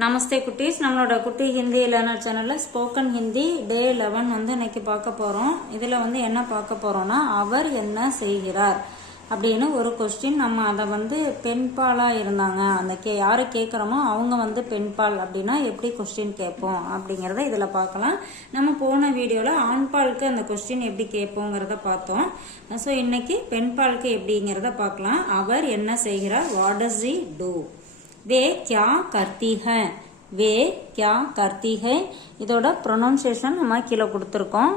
நமஸ்தே குட்டீஸ். நம்மளோட குட்டி ஹிந்தி லேர்னர் சேனலில் ஸ்போக்கன் ஹிந்தி டே லெவன் வந்து இன்னைக்கு பார்க்க போகிறோம் இதில் வந்து என்ன பார்க்க போகிறோம்னா அவர் என்ன செய்கிறார் அப்படின்னு ஒரு கொஸ்டின் நம்ம அதை வந்து பெண்பாலாக இருந்தாங்க. அந்த கே யார் கேட்குறோமோ அவங்க வந்து பெண்பால் அப்படின்னா எப்படி கொஸ்டின் கேட்போம் அப்படிங்கிறத இதில் பார்க்கலாம். நம்ம போன வீடியோவில் ஆண்பாலுக்கு அந்த கொஸ்டின் எப்படி கேட்போங்கிறத பார்த்தோம். ஸோ இன்னைக்கு பெண்பாலுக்கு எப்படிங்கிறத பார்க்கலாம். அவர் என்ன செய்கிறார்? வாட் டஸ் இ டூ வே கியா கர்த்திக. வே கியா கர்த்திகை. இதோட ப்ரொனவுன்சியேஷன் நம்ம கீழே கொடுத்துருக்கோம்.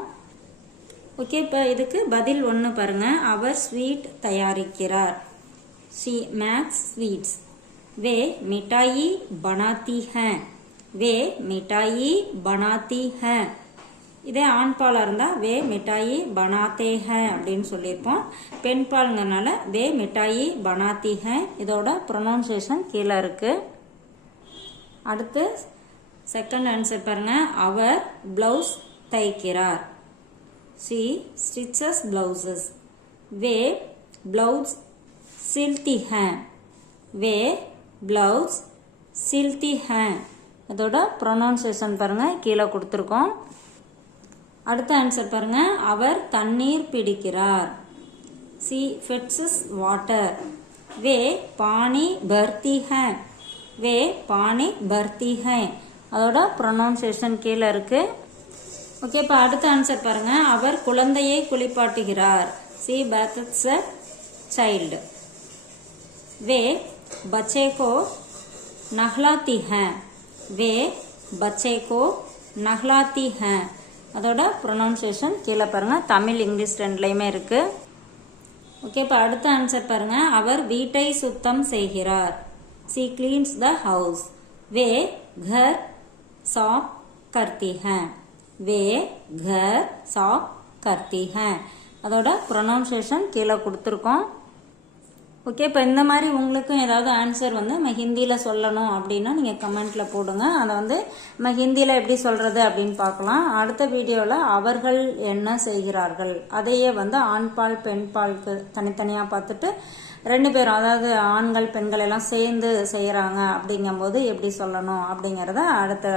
ஓகே இப்போ இதுக்கு பதில் ஒன்று பாருங்கள் அவர் ஸ்வீட் தயாரிக்கிறார். ஷி மேக்ஸ் ஸ்வீட்ஸ் வே மிட்டாயி பனாத்தி ஹ வே மிட்டாயி பனாத்தி ஹ இதே ஆண் பாலாக இருந்தால் வே மிட்டாயி பனாத்தே அப்படின்னு சொல்லியிருப்போம். பெண் பாலுங்கிறனால வே மிட்டாயி பனாத்தி இதோட ப்ரொனவுன்சியேஷன் கீழே இருக்குது அடுத்து செகண்ட் ஆன்சர் பாருங்கள் அவர் பிளவுஸ் தைக்கிறார். சி ஸ்டிச்சஸ் பிளவுசஸ் வே பிளவுஸ் சில்தி ஹே வே பிளவுஸ் சில்தி ஹே இதோட ப்ரொனவுன்சியேஷன் பாருங்க. கீழே கொடுத்துருக்கோம். அடுத்த ஆன்சர் பாருங்க அவர் தண்ணீர் பிடிக்கிறார் சி ஃபெட்ஸஸ் வாட்டர் வே பானி பர்த்தி ஹே வே பானி பர்த்தி ஹே அதோட ப்ரொனவுன்சியேஷன் கீழே இருக்கு ஓகே இப்போ அடுத்த ஆன்சர் பாருங்க அவர் குழந்தையை குளிப்பாட்டுகிறார் சி பேத்தட்ஸ் அ சைல்டு वे बच्चे को नहलाती हैं वे बच्चे को नहलाती हैं அதோட ப்ரொனவுன்சியேஷன் கீழே பாருங்கள் தமிழ் இங்கிலீஷ் ரெண்டுலேயுமே இருக்குது ஓகே இப்போ அடுத்த ஆன்சர் பாருங்கள் அவர் வீட்டை சுத்தம் செய்கிறார். சி கிளீன்ஸ் த ஹவுஸ் வே கர் சாப் கர்த்தி ஹே வே கர் சாப் கர்த்தி ஹே அதோட ப்ரொனவுன்சியேஷன் கீழே கொடுத்துருக்கோம். ஓகே இப்போ இந்த மாதிரி உங்களுக்கும் ஏதாவது ஆன்சர் வந்து நம்ம ஹிந்தியில் சொல்லணும் அப்படின்னா நீங்கள் கமெண்ட்டில் போடுங்க. அதை வந்து நம்ம ஹிந்தியில் எப்படி சொல்கிறது அப்படின்னு பார்க்கலாம். அடுத்த வீடியோவில் அவர்கள் என்ன செய்கிறார்கள்? அதையே வந்து ஆண்பால் பெண்பாலுக்கு தனித்தனியாக பார்த்துட்டு ரெண்டு பேரும் அதாவது ஆண்கள் பெண்கள் எல்லாம் சேர்ந்து செய்கிறாங்க அப்படிங்கும்போது எப்படி சொல்லணும் அப்படிங்கிறத அடுத்த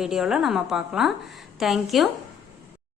வீடியோவில் நம்ம பார்க்கலாம். தேங்க்யூ